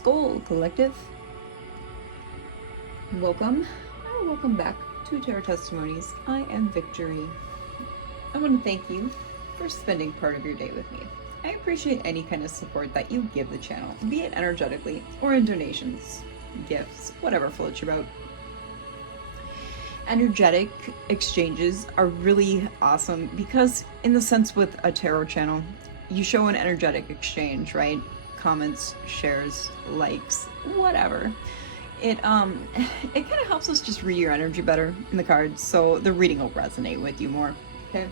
Skull Collective. Welcome, or welcome back to Tarot Testimonies. I am Victory. I want to thank you for spending part of your day with me. I appreciate any kind of support that you give the channel, be it energetically or in donations, gifts, whatever floats your boat. Energetic exchanges are really awesome because, in the sense with a tarot channel, you show an energetic exchange, right? Comments, shares, likes, whatever. It kind of helps us just read your energy better in the cards, so the reading will resonate with you more. Okay,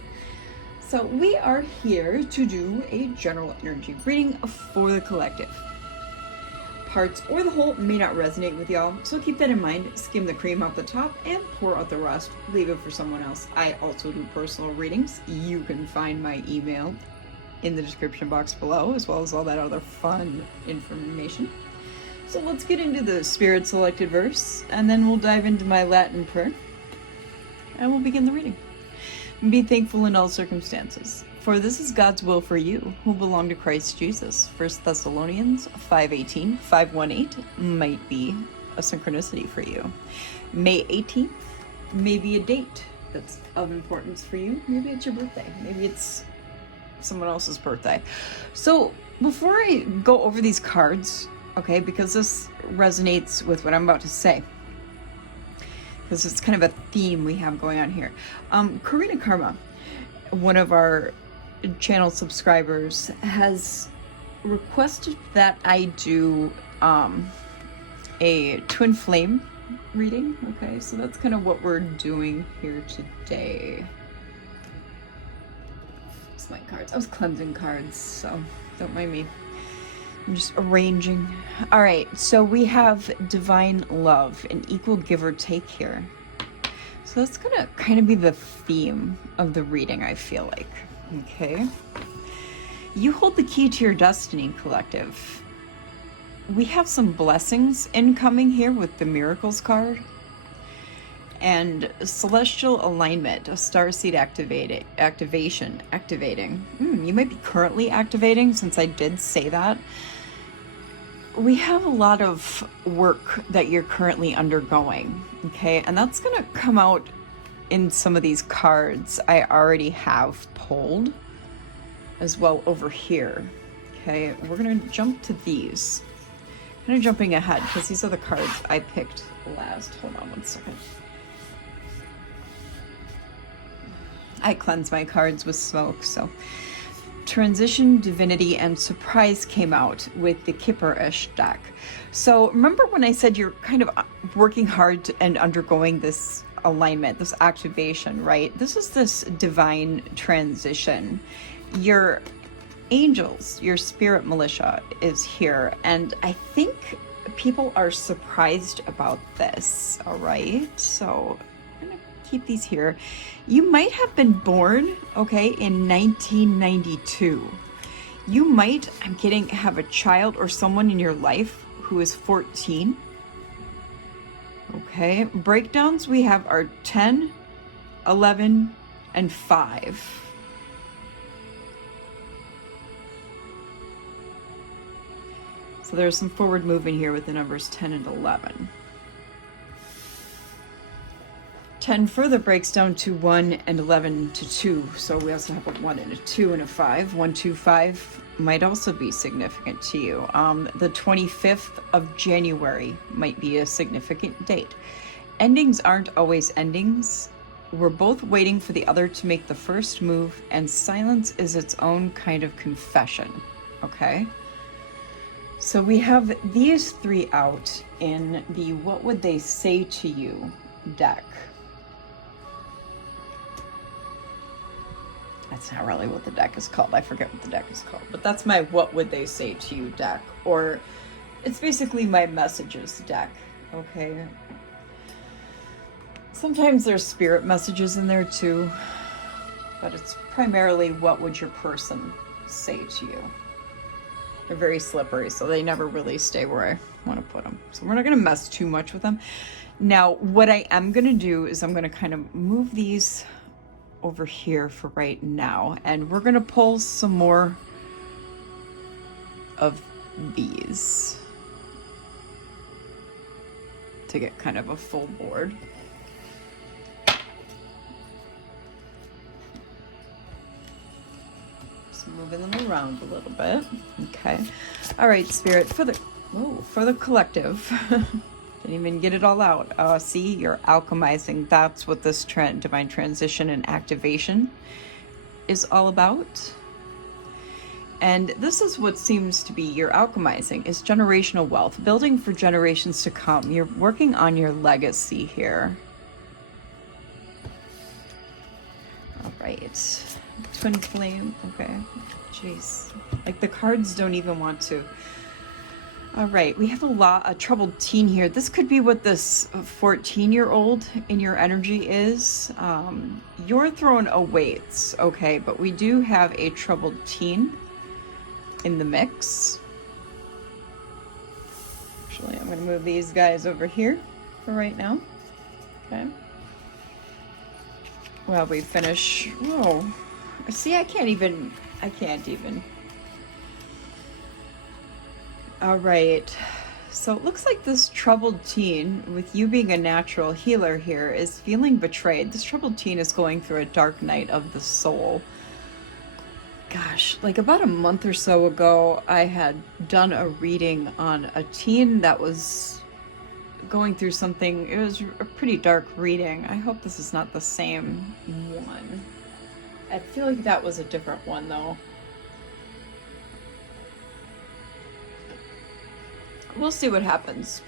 so we are here to do a general energy reading for the collective. Parts or the whole may not resonate with y'all, so keep that in mind. Skim the cream off the top and pour out the rest. Leave it for someone else. I also do personal readings. You can find my email in the description box below, as well as all that other fun information. So let's get into the Spirit selected verse, and then we'll dive into my Latin prayer, and we'll begin the reading. Be thankful in all circumstances, for this is God's will for you who belong to Christ Jesus. 1 Thessalonians 5:18, 5:18 might be a synchronicity for you. May 18th may be a date that's of importance for you. Maybe it's your birthday. Maybe it's someone else's birthday. So before I go over these cards, okay, because this resonates with what I'm about to say, because it's kind of a theme we have going on here. Karina Karma, one of our channel subscribers, has requested that I do a twin flame reading. Okay, so that's kind of what we're doing here today. It's my cards. I was cleansing cards, so don't mind me. I'm just arranging. All right, so we have divine love, an equal give or take here. So that's gonna kind of be the theme of the reading, I feel like. Okay. You hold the key to your destiny, collective. We have some blessings incoming here with the miracles card. And celestial alignment, a starseed activating. You might be currently activating, since I did say that. We have a lot of work that you're currently undergoing, okay? And that's gonna come out in some of these cards I already have pulled as well over here, okay? We're gonna jump to these. Kind of jumping ahead, because these are the cards I picked last. Hold on one second. I cleanse my cards with smoke, so. Transition, Divinity, and Surprise came out with the Kipper-ish deck. So remember when I said you're kind of working hard and undergoing this alignment, this activation, right? This is this divine transition. Your angels, your spirit militia is here, and I think people are surprised about this, all right? So I'm gonna keep these here. You might have been born, okay, in 1992. You might, I'm kidding, have a child or someone in your life who is 14. Okay, breakdowns we have are 10, 11, and 5. So there's some forward movement here with the numbers 10 and 11. 10 further breaks down to 1 and 11 to 2. So we also have a 1 and a 2 and a 5. 1, 2, 5 might also be significant to you. The 25th of January might be a significant date. Endings aren't always endings. We're both waiting for the other to make the first move, and silence is its own kind of confession, okay? So we have these three out in the What Would They Say to You deck. That's not really what the deck is called. I forget what the deck is called, but that's my What Would They Say to You deck, or it's basically my messages deck, okay? Sometimes there's spirit messages in there too, but it's primarily what would your person say to you. They're very slippery, so they never really stay where I want to put them. So we're not going to mess too much with them. Now, what I am going to do is I'm going to kind of move these over here for right now, and we're going to pull some more of these. to get kind of a full board. Just moving them around a little bit. Okay. All right, Spirit, for the collective. Didn't even get it all out. See, you're alchemizing. That's what this divine transition and activation is all about. And this is what seems to be your alchemizing, is generational wealth, building for generations to come. You're working on your legacy here. All right. Twin flame. Okay. Jeez. Like the cards don't even want to. All right. We have a troubled teen here. This could be what this 14-year-old in your energy is. You're throwing a weights. Okay. But we do have a troubled teen in the mix. Actually, I'm going to move these guys over here for right now. Okay. While we finish. Whoa. See, I can't even. All right. So it looks like this troubled teen, with you being a natural healer here, is feeling betrayed. This troubled teen is going through a dark night of the soul. Gosh, like about a month or so ago, I had done a reading on a teen that was going through something. It was a pretty dark reading. I hope this is not the same one. I feel like that was a different one, though. We'll see what happens.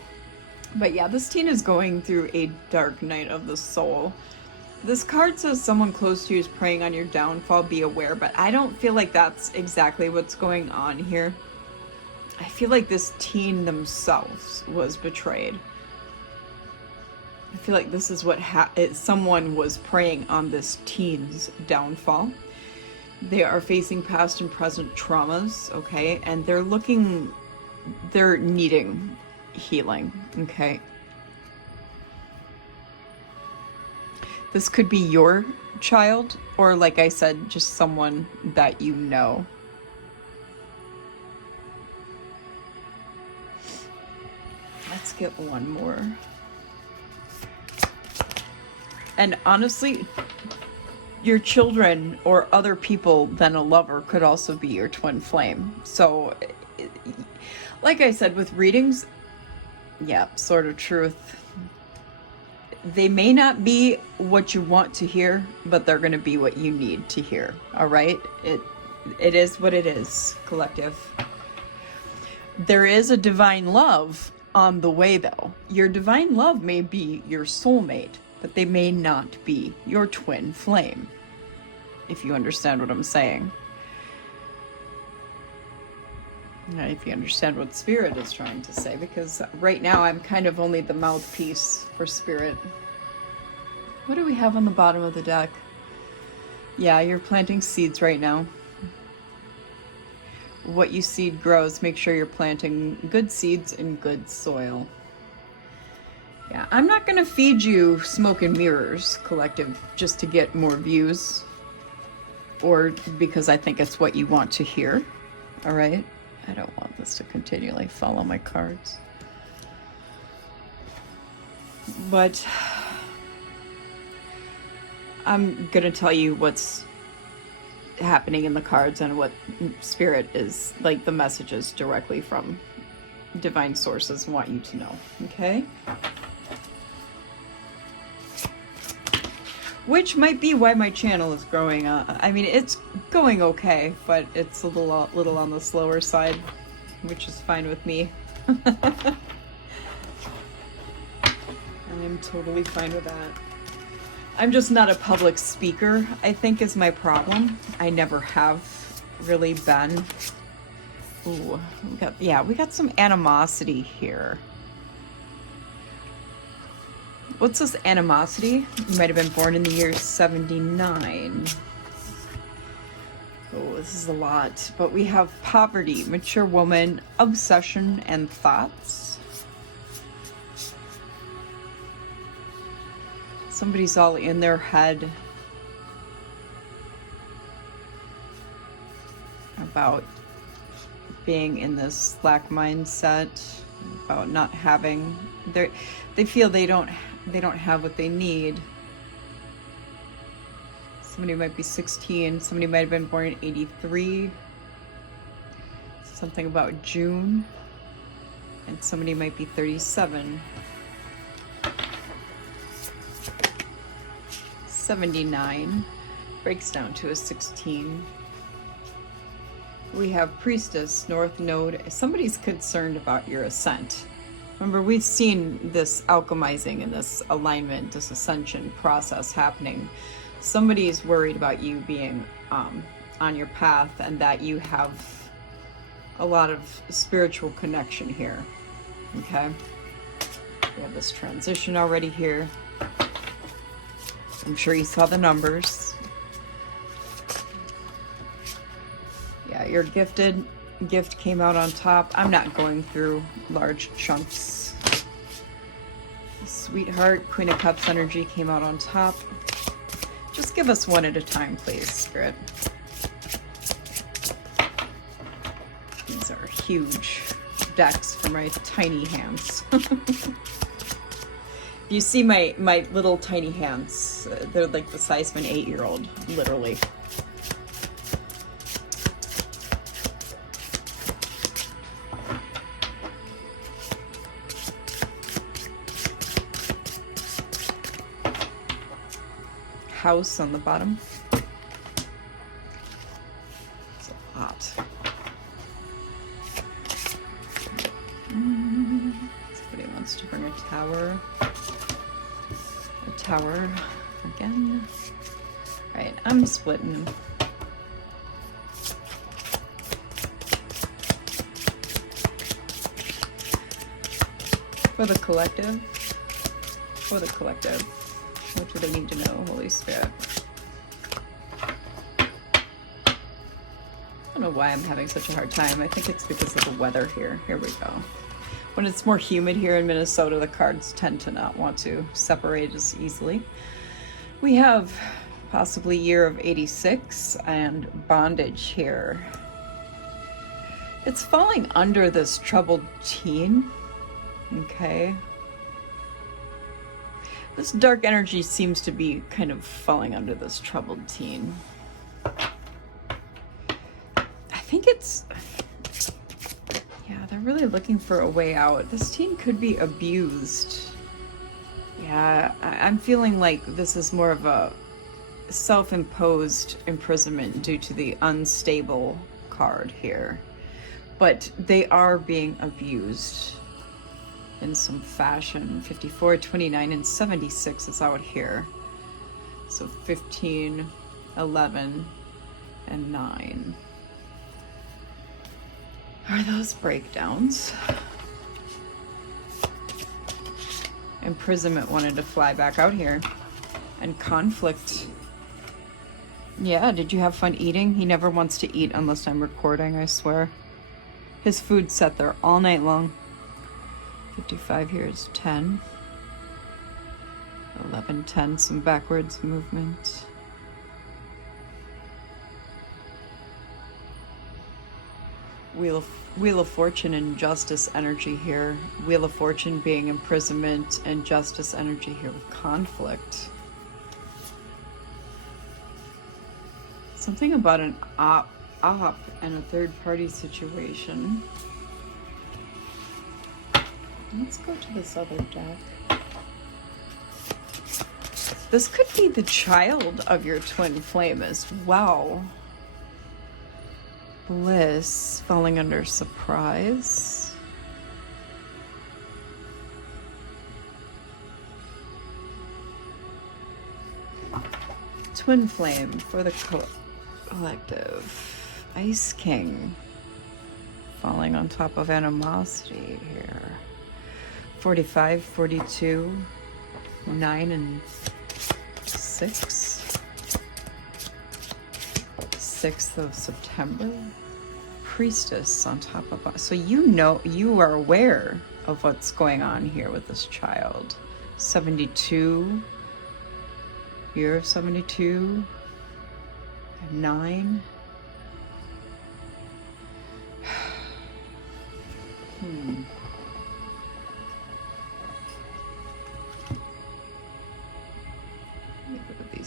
But yeah, this teen is going through a dark night of the soul. This card says someone close to you is preying on your downfall, be aware, but I don't feel like that's exactly what's going on here. I feel like this teen themselves was betrayed. I feel like this is what someone was preying on this teen's downfall. They are facing past and present traumas, okay? And they're needing healing, okay? This could be your child, or like I said, just someone that you know. Let's get one more. And honestly, your children or other people than a lover could also be your twin flame. So, like I said, with readings, yeah, sort of truth. They may not be what you want to hear, but they're going to be what you need to hear. All right? It is what it is, collective. There is a divine love on the way, though. Your divine love may be your soulmate, but they may not be your twin flame, if you understand what I'm saying. If you understand what Spirit is trying to say, because right now I'm kind of only the mouthpiece for Spirit. What do we have on the bottom of the deck? Yeah, you're planting seeds right now. What you seed grows. Make sure you're planting good seeds in good soil. Yeah, I'm not going to feed you smoke and mirrors, collective, just to get more views, or because I think it's what you want to hear. All right? I don't want this to continually follow my cards. But I'm going to tell you what's happening in the cards and what Spirit is, like the messages directly from divine sources want you to know. Okay? Which might be why my channel is growing. I mean, it's going okay, but it's a little on the slower side, which is fine with me. I'm totally fine with that. I'm just not a public speaker, I think, is my problem. I never have really been. Ooh, we got some animosity here. What's this animosity? You might have been born in the year 79. Oh, this is a lot. But we have poverty, mature woman, obsession, and thoughts. Somebody's all in their head about being in this lack mindset, about not having They feel they don't have what they need. Somebody might be 16. Somebody might have been born in 83. Something about June. And somebody might be 37. 79 breaks down to a 16. We have Priestess, North Node. Somebody's concerned about your ascent. Remember, we've seen this alchemizing and this alignment, this ascension process happening. Somebody's worried about you being on your path, and that you have a lot of spiritual connection here. Okay? We have this transition already here. I'm sure you saw the numbers. Yeah, you're gifted. Gift came out on top. I'm not going through large chunks. Sweetheart, Queen of Cups energy came out on top. Just give us one at a time, please, Spirit. These are huge decks for my tiny hands. You see my little tiny hands. They're like the size of an 8-year-old, literally. House on the bottom. It's a lot. Somebody wants to bring a tower. A tower again. Right, I'm splitting. For the collective. For the collective. What do they need to know, Holy Spirit? I don't know why I'm having such a hard time. I think it's because of the weather here. Here we go. When it's more humid here in Minnesota, the cards tend to not want to separate as easily. We have possibly year of 86 and bondage here. It's falling under this troubled teen. Okay. This dark energy seems to be kind of falling under this troubled teen. I think it's... Yeah, they're really looking for a way out. This teen could be abused. Yeah, I'm feeling like this is more of a self-imposed imprisonment due to the unstable card here. But they are being abused in some fashion. 54, 29, and 76 is out here. So 15, 11, and 9. Are those breakdowns? Imprisonment wanted to fly back out here. And conflict. Yeah, did you have fun eating? He never wants to eat unless I'm recording, I swear. His food sat there all night long. 55 here is 10. 11, 10, some backwards movement. Wheel of Fortune and Justice energy here. Wheel of Fortune being imprisonment and Justice energy here with conflict. Something about an op and a third party situation. Let's go to this other deck. This could be the child of your twin flame as well. Bliss falling under surprise. Twin flame for the collective. Ice King falling on top of animosity here. 45, 42, 9, and 6. 6th of September. Priestess on top of... So you know, you are aware of what's going on here with this child. 72. Year of 72. 9.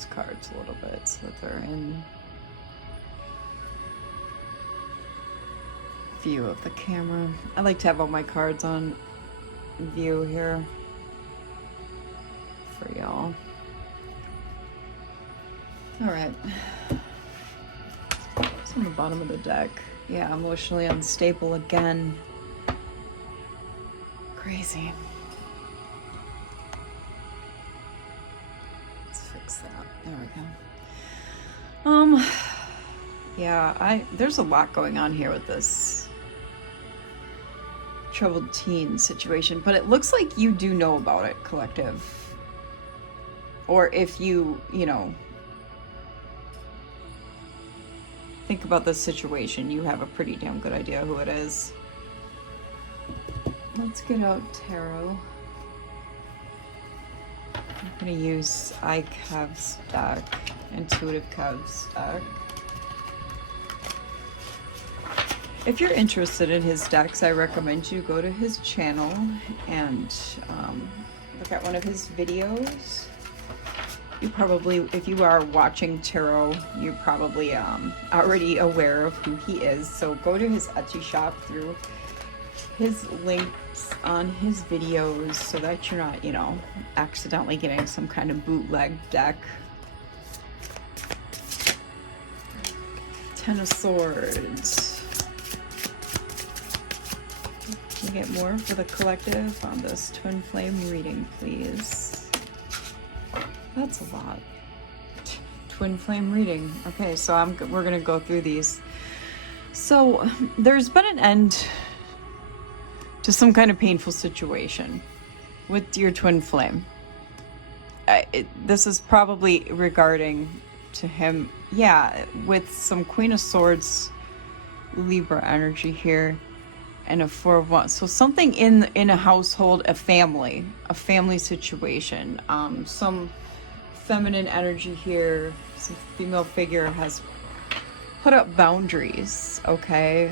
those cards a little bit so that they're in view of the camera. I like to have all my cards on view here for y'all. All right. It's on the bottom of the deck. Yeah, emotionally unstable again. Crazy. Let's fix that. There we go. Yeah, there's a lot going on here with this troubled teen situation, but it looks like you do know about it, collective. Or if you know, think about this situation, you have a pretty damn good idea who it is. Let's get out tarot. I'm gonna use iCav's deck, Intuitive Cav's deck. If you're interested in his decks, I recommend you go to his channel and look at one of his videos. You probably, if you are watching tarot, you're probably already aware of who he is. So go to his Etsy shop through his links on his videos so that you're not, you know, accidentally getting some kind of bootleg deck. Ten of Swords. Can we get more for the collective on this twin flame reading, please? That's a lot. Twin flame reading. Okay, so we're gonna go through these. So there's been an end to some kind of painful situation with your twin flame. This is probably regarding to him, yeah, with some Queen of Swords, Libra energy here, and a Four of Wands. So something in a household, a family situation, some feminine energy here, some female figure has put up boundaries, okay?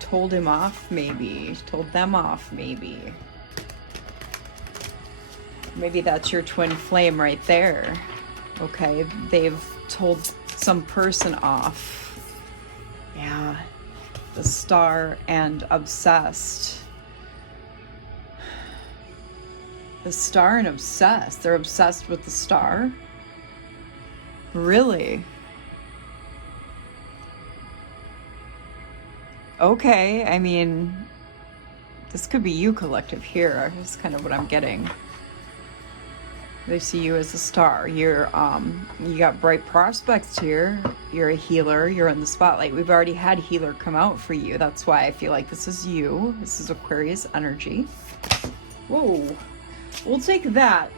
Told him off, maybe. Told them off, maybe. Maybe that's your twin flame right there, okay? They've told some person off. Yeah. The Star and Obsessed. The Star and Obsessed. They're obsessed with the Star? Really? Okay, I mean, this could be you, collective, here. That's kind of what I'm getting. They see you as a star. You got bright prospects here. You're a healer. You're in the spotlight. We've already had healer come out for you. That's why I feel like this is you. This is Aquarius energy. Whoa. We'll take that.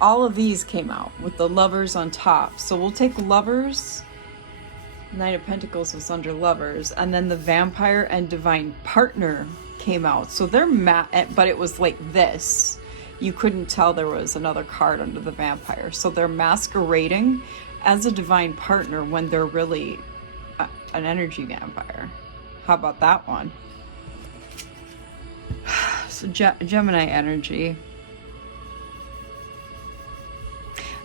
All of these came out with the Lovers on top. So we'll take Lovers. Knight of Pentacles was under Lovers, and then the Vampire and Divine Partner came out. So they're but it was like this. You couldn't tell there was another card under the Vampire. So they're masquerading as a Divine Partner when they're really an energy vampire. How about that one? So Gemini energy.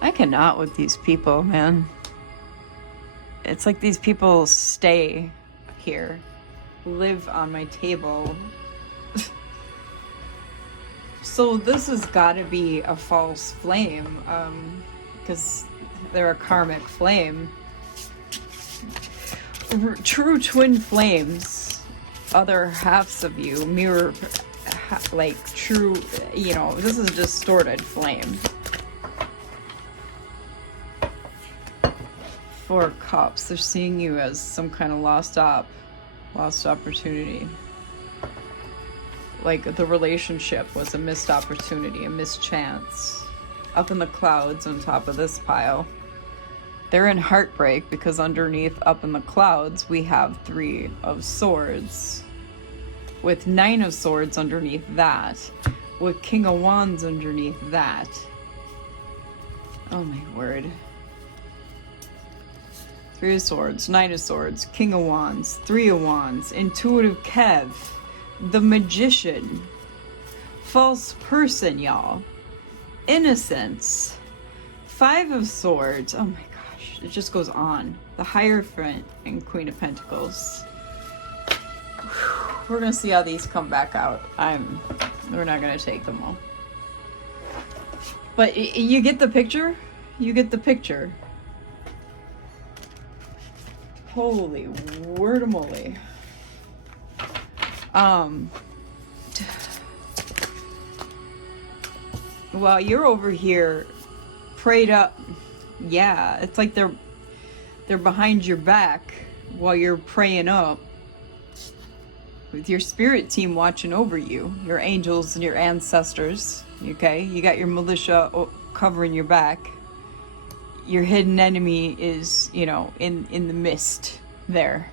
I cannot with these people, man. It's like these people stay here, live on my table. So this has got to be a false flame, because they're a karmic flame. True twin flames, other halves of you, mirror, like true, you know, this is a distorted flame. Four of Cups, they're seeing you as some kind of lost opportunity. Like the relationship was a missed opportunity, a missed chance. Up in the clouds on top of this pile. They're in heartbreak because underneath, up in the clouds, we have Three of Swords. With Nine of Swords underneath that. With King of Wands underneath that. Oh my word. Three of Swords, Knight of Swords, King of Wands, Three of Wands, Intuitive Kev, the Magician, false person, y'all. Innocence. 5 of Swords. Oh my gosh, it just goes on. The Hierophant and Queen of Pentacles. We're gonna see how these come back out. We're not gonna take them all. But you get the picture? You get the picture. Holy word moly. Well, you're over here prayed up. Yeah, it's like they're behind your back while you're praying up, with your spirit team watching over you, your angels and your ancestors. Okay, you got your militia covering your back. Your hidden enemy is, you know, in the mist there,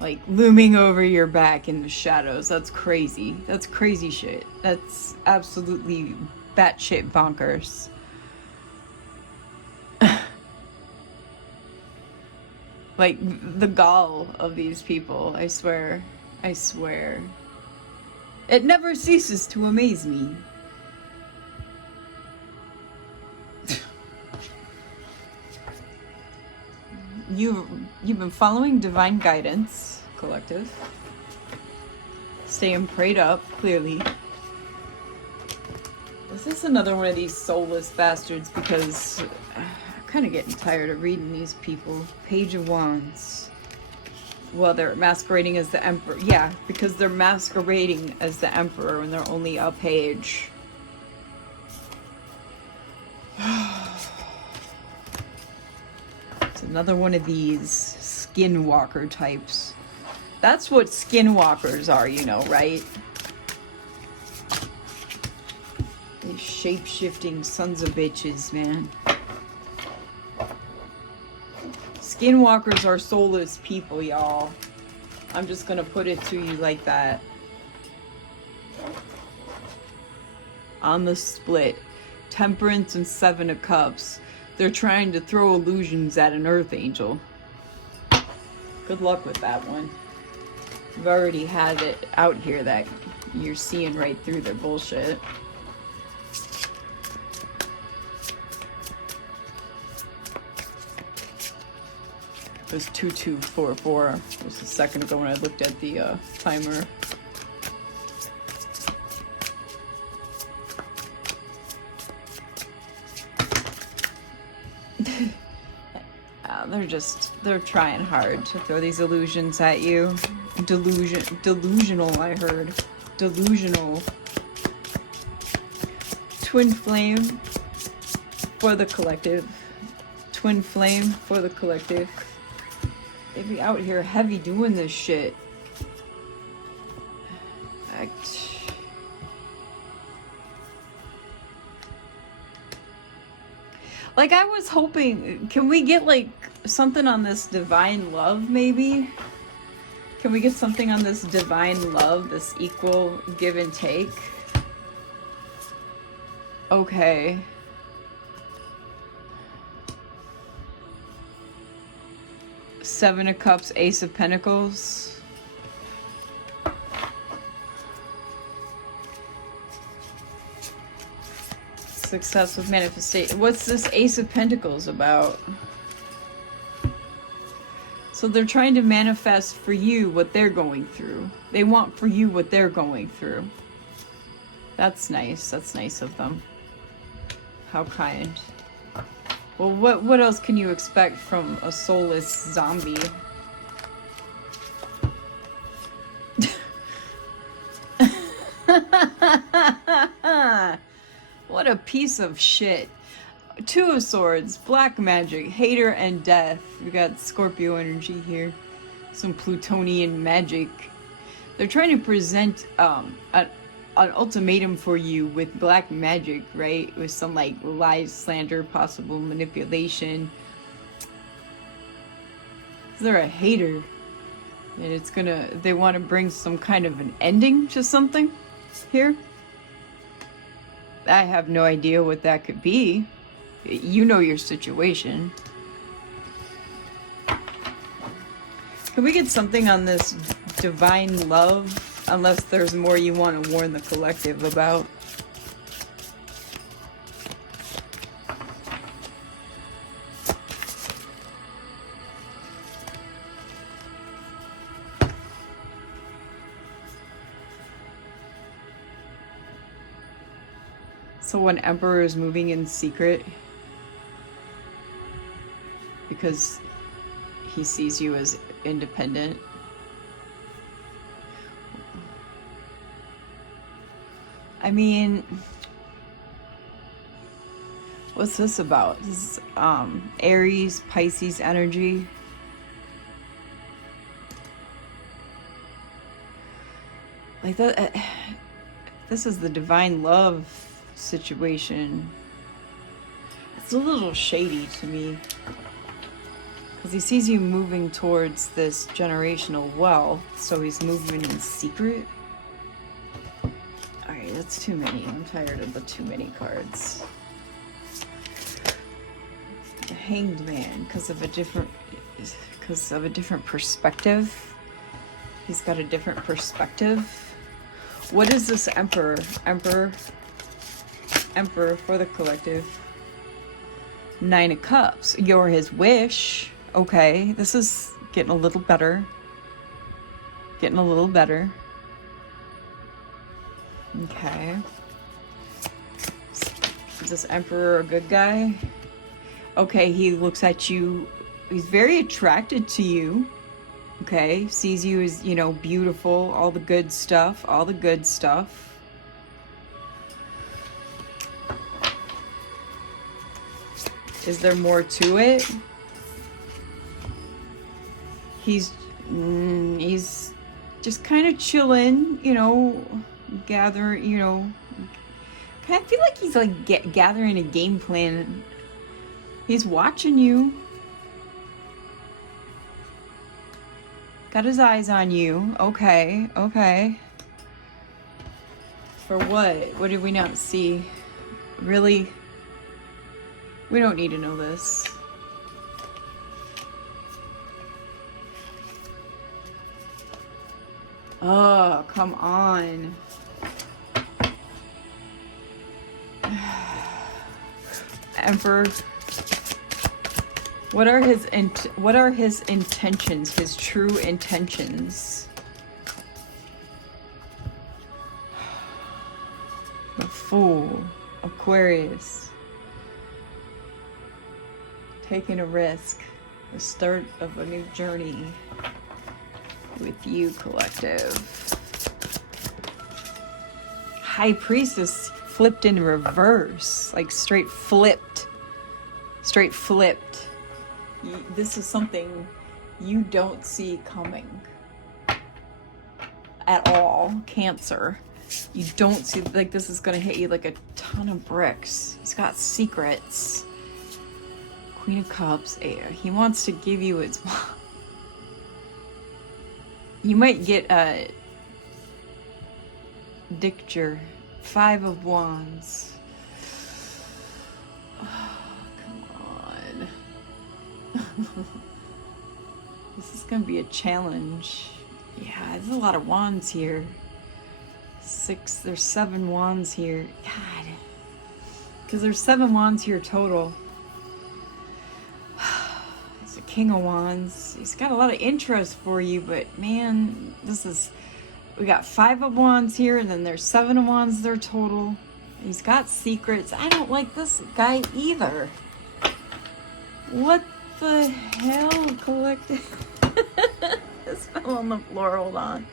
like looming over your back in the shadows. That's crazy. That's crazy shit. That's absolutely batshit bonkers. Like, the gall of these people, I swear. I swear. It never ceases to amaze me. You've been following divine guidance, collective. Staying prayed up, clearly. Is this another one of these soulless bastards? Because I'm kind of getting tired of reading these people. Page of Wands. Well, they're masquerading as the Emperor. Yeah, because they're masquerading as the Emperor and they're only a page. It's another one of these skinwalker types. That's what skinwalkers are, you know, right? These shape-shifting sons of bitches, man. Skinwalkers are soulless people, y'all. I'm just gonna put it to you like that. On the split, Temperance and 7 of Cups. They're trying to throw illusions at an earth angel. Good luck with that one. You've already had it out here that you're seeing right through their bullshit. It was 2244. It was a second ago when I looked at the timer. They're trying hard to throw these illusions at you. Delusional, I heard. Delusional. Twin flame for the collective. Twin flame for the collective. They be out here heavy doing this shit. Like, I was hoping, can we get like something on this divine love, maybe? Can we get something on this divine love, this equal give and take? Okay. Seven of Cups, Ace of Pentacles. Success with manifestation. What's this Ace of Pentacles about? So they're trying to manifest for you what they're going through. They want for you what they're going through. That's nice. That's nice of them. How kind. Well, what else can you expect from a soulless zombie? What a piece of shit. 2 of Swords, Black Magic, Hater and Death. We got Scorpio energy here. Some Plutonian magic. They're trying to present an ultimatum for you with black magic, right? With some like lies, slander, possible manipulation. They're a hater. And they want to bring some kind of an ending to something here. I have no idea what that could be. You know your situation. Can we get something on this divine love? Unless there's more you want to warn the collective about. So when Emperor is moving in secret, because he sees you as independent. I mean, what's this about? This is Aries, Pisces energy. Like that, this is the divine love situation. It's a little shady to me. Because he sees you moving towards this generational wealth, so he's moving in secret. Alright, that's too many. I'm tired of the too many cards. The Hanged Man, because of a different perspective. He's got a different perspective. What is this Emperor? Emperor for the collective. 9 of Cups. You're his wish. Okay, this is getting a little better. Getting a little better. Okay. Is this Emperor a good guy? Okay, he looks at you. He's very attracted to you. Okay, sees you as, you know, beautiful. All the good stuff. All the good stuff. Is there more to it? He's just kind of chilling, you know, gathering, you know. I feel like he's like gathering a game plan. He's watching you. Got his eyes on you. Okay, okay. For what? What did we not see? Really? We don't need to know this. Oh, come on. Emperor. What are his intentions? His true intentions? The Fool. Aquarius. Taking a risk. The start of a new journey. With you, collective. High Priestess flipped in reverse. Like straight flipped. Straight flipped. This is something you don't see coming. At all. Cancer. You don't see, like, this is gonna hit you like a ton of bricks. He's got secrets. Queen of Cups. He wants to give you his... You might get a Dicture. 5 of Wands. Oh, come on. This is gonna be a challenge. Yeah, there's a lot of wands here. 6, there's 7 wands here. God. Because there's 7 wands here total. King of Wands. He's got a lot of interest for you, but man, this is... We got 5 of Wands here, and then there's 7 of Wands there total. He's got secrets. I don't like this guy either. What the hell, collective? This fell on the floor. Hold on.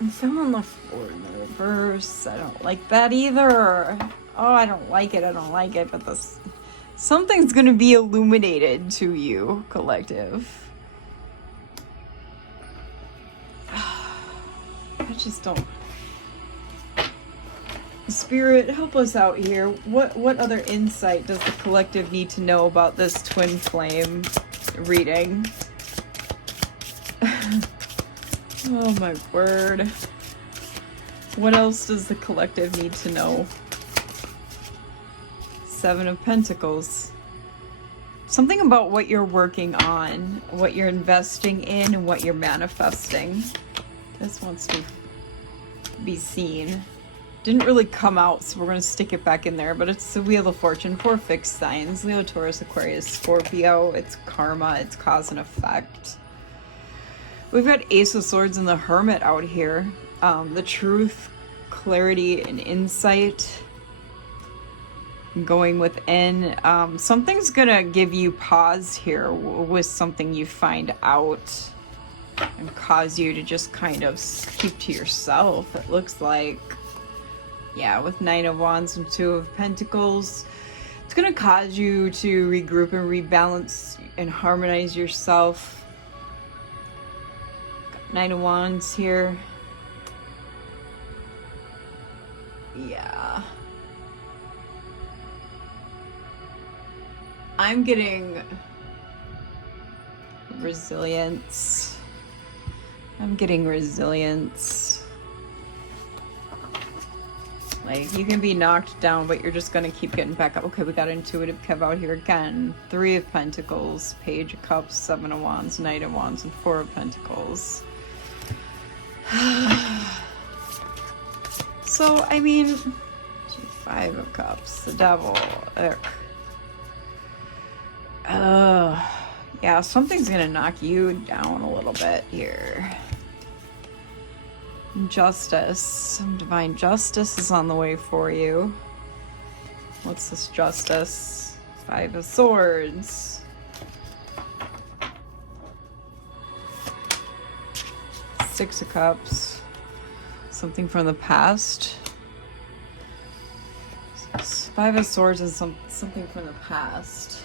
It fell on the floor in the reverse. I don't like that either. Oh, I don't like it. I don't like it. But this... Something's going to be illuminated to you, collective. I just don't... Spirit, help us out here. What other insight does the collective need to know about this twin flame reading? Oh my word. What else does the collective need to know? 7 of Pentacles. Something about what you're working on, what you're investing in, and what you're manifesting. This wants to be seen. Didn't really come out, so we're going to stick it back in there, but it's the Wheel of Fortune, 4 fixed signs: Leo, Taurus, Aquarius, Scorpio. It's karma, it's cause and effect. We've got Ace of Swords and the Hermit out here. The truth, clarity, and insight. Going within. Something's going to give you pause here with something you find out and cause you to just kind of keep to yourself, it looks like. Yeah, with 9 of Wands and 2 of Pentacles. It's going to cause you to regroup and rebalance and harmonize yourself. Got 9 of Wands here. Yeah. I'm getting resilience. Like, you can be knocked down, but you're just going to keep getting back up. Okay, we got Intuitive Kev out here again. 3 of Pentacles, Page of Cups, 7 of Wands, Knight of Wands, and 4 of Pentacles. So, I mean, 5 of Cups, the Devil. Yeah, something's going to knock you down a little bit here. Justice. Some divine justice is on the way for you. What's this justice? 5 of Swords. 6 of Cups. Something from the past. 5 of Swords is something from the past.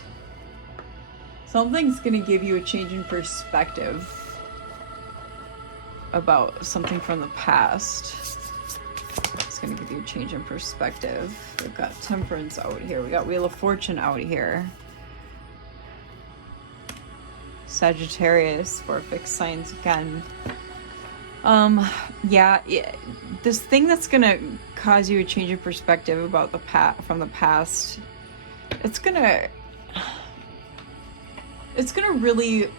Something's going to give you a change in perspective about something from the past. It's going to give you a change in perspective. We've got Temperance out here. We got Wheel of Fortune out here. Sagittarius, 4 fixed signs again. Yeah, this thing that's going to cause you a change in perspective about the from the past, it's going to really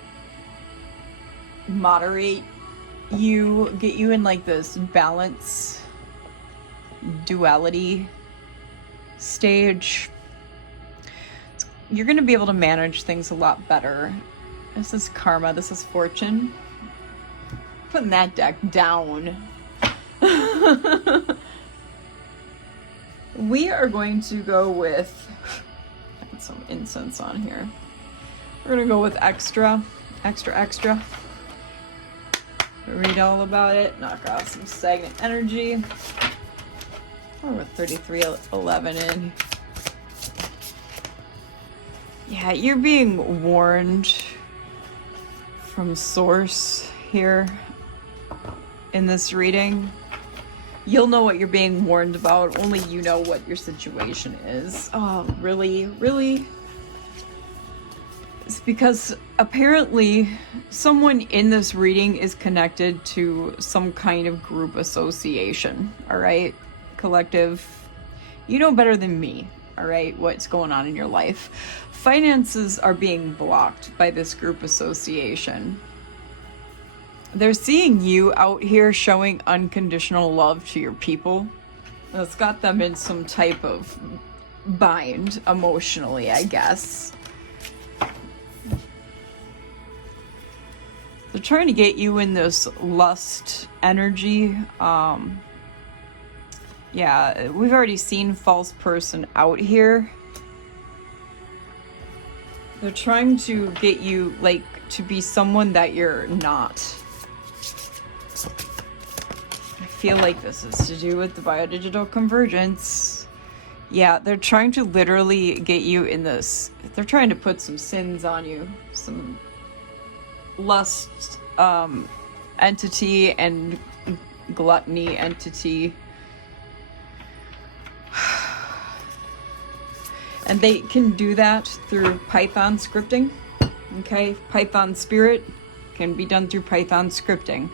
moderate you, get you in like this balance, duality stage. You're going to be able to manage things a lot better. This is karma, this is fortune. Putting that deck down. We are going to go with, got some incense on here. We're going to go with extra. Read all about it, knock off some stagnant energy. We're with 3311 in. Yeah, you're being warned from source here in this reading. You'll know what you're being warned about. Only you know what your situation is. Oh, really? Really? It's because apparently someone in this reading is connected to some kind of group association, all right? Collective. You know better than me, all right, what's going on in your life. Finances are being blocked by this group association. They're seeing you out here showing unconditional love to your people. That's got them in some type of bind emotionally, I guess. They're trying to get you in this lust energy. Yeah, we've already seen false person out here. They're trying to get you, like, to be someone that you're not. I feel like this is to do with the biodigital convergence. Yeah, they're trying to literally get you in this. They're trying to put some sins on you. Some lust entity and gluttony entity. And they can do that through Python scripting. Okay, Python spirit can be done through Python scripting.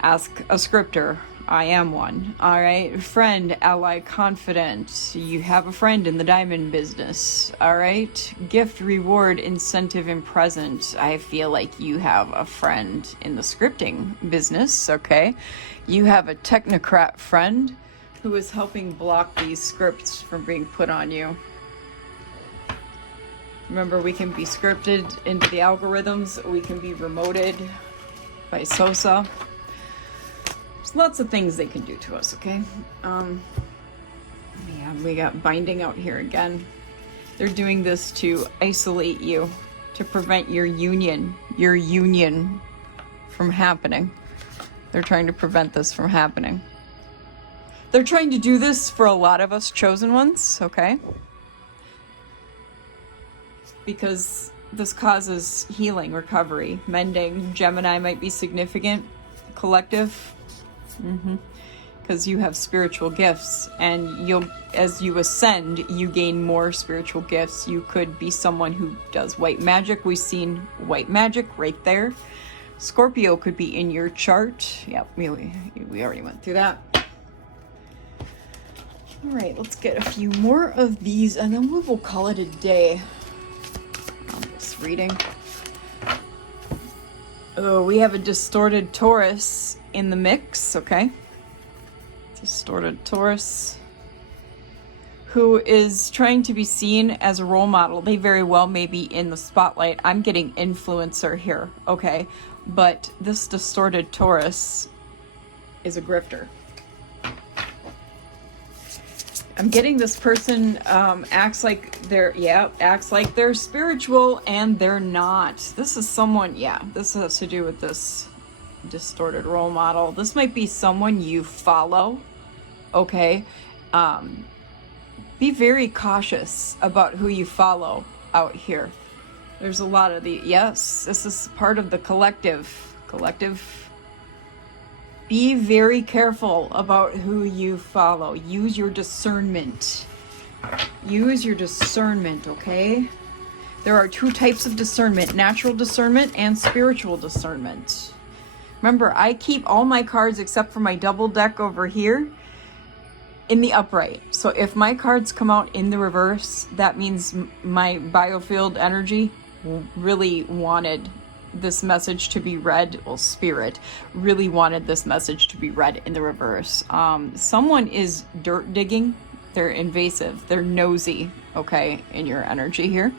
Ask a scripter I am one. All right. Friend, ally, confident. You have a friend in the diamond business. All right. Gift, reward, incentive, and present. I feel like you have a friend in the scripting business. Okay. You have a technocrat friend who is helping block these scripts from being put on you. Remember, we can be scripted into the algorithms. We can be remoted by SOSA. There's lots of things they can do to us, okay? Yeah, we got binding out here again. They're doing this to isolate you, to prevent your union from happening. They're trying to prevent this from happening. They're trying to do this for a lot of us chosen ones, okay? Because this causes healing, recovery, mending. Gemini might be significant. Collective. Because you have spiritual gifts, and as you ascend, you gain more spiritual gifts. You could be someone who does white magic. We've seen white magic right there. Scorpio could be in your chart. Yep, we already went through that. All right, let's get a few more of these, and then we will call it a day on this reading. Oh, we have a distorted Taurus in the mix, okay? Distorted Taurus, who is trying to be seen as a role model. They very well may be in the spotlight. I'm getting influencer here, okay? But this distorted Taurus is a grifter. I'm getting this person acts like they're spiritual, and they're not. This is someone, this has to do with this distorted role model. This might be someone you follow, okay? Be very cautious about who you follow out here. There's a lot of this is part of the collective. Be very careful about who you follow. Use your discernment. Okay? There are two types of discernment: natural discernment and spiritual discernment. Remember, I keep all my cards except for my double deck over here in the upright. So if my cards come out in the reverse, that means my biofield energy really wanted this message to be read. Well, spirit really wanted this message to be read in the reverse. Someone is dirt digging. They're invasive. They're nosy, okay, in your energy here.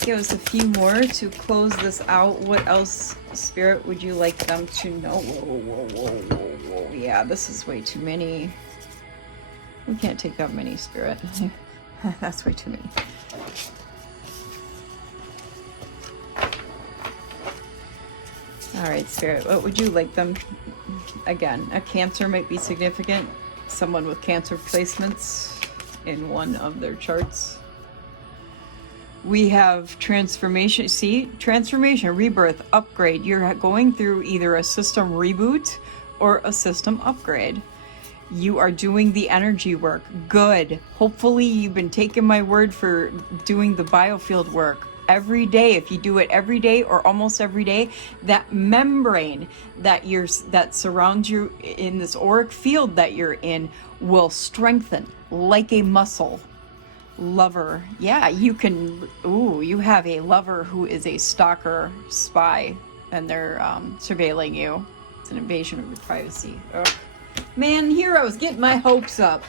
Give us a few more to close this out. What else, Spirit, would you like them to know? Whoa. Yeah, this is way too many. We can't take that many, Spirit. That's way too many. All right, Spirit, what would you like them? Again, a Cancer might be significant. Someone with Cancer placements in one of their charts. We have transformation. See, transformation, rebirth, upgrade. You're going through either a system reboot or a system upgrade. You are doing the energy work. Good. Hopefully you've been taking my word for doing the biofield work every day. If you do it every day or almost every day, that membrane that surrounds you in this auric field that you're in will strengthen like a muscle. Lover. Yeah, you can. Ooh, you have a lover who is a stalker, spy, and they're surveilling you. It's an invasion of your privacy. Ugh. Man, here I was getting my hopes up.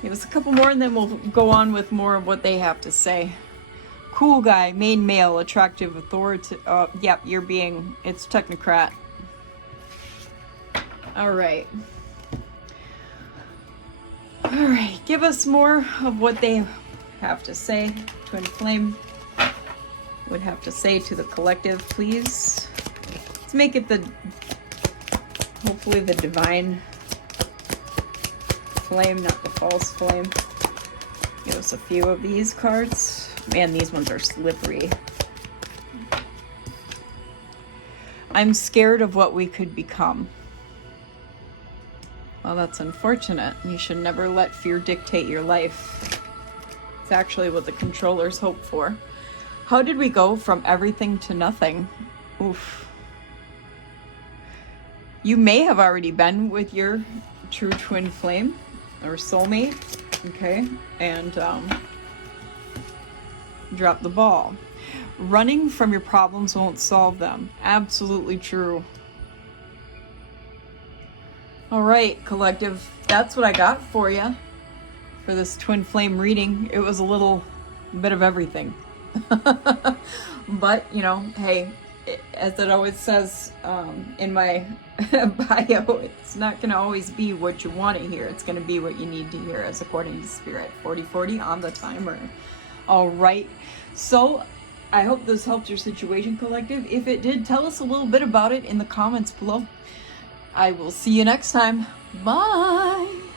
Give us a couple more and then we'll go on with more of what they have to say. Cool guy, main male, attractive, authoritative. Yep, it's technocrat. All right. All right, give us more of what they have to say. Twin Flame would have to say to the collective, please. Let's make it hopefully the divine flame, not the false flame. Give us a few of these cards. Man, these ones are slippery. I'm scared of what we could become. Well, that's unfortunate. You should never let fear dictate your life. It's actually what the controllers hope for. How did we go from everything to nothing? Oof. You may have already been with your true twin flame or soulmate, okay? And drop the ball. Running from your problems won't solve them. Absolutely true. All right, collective, that's what I got for you for this twin flame reading. It was a little bit of everything. But, you know, hey, as it always says in my bio, it's not going to always be what you want to hear. It's going to be what you need to hear, as according to Spirit. 40/40 on the timer. All right. So I hope this helped your situation, collective. If it did, tell us a little bit about it in the comments below. I will see you next time. Bye.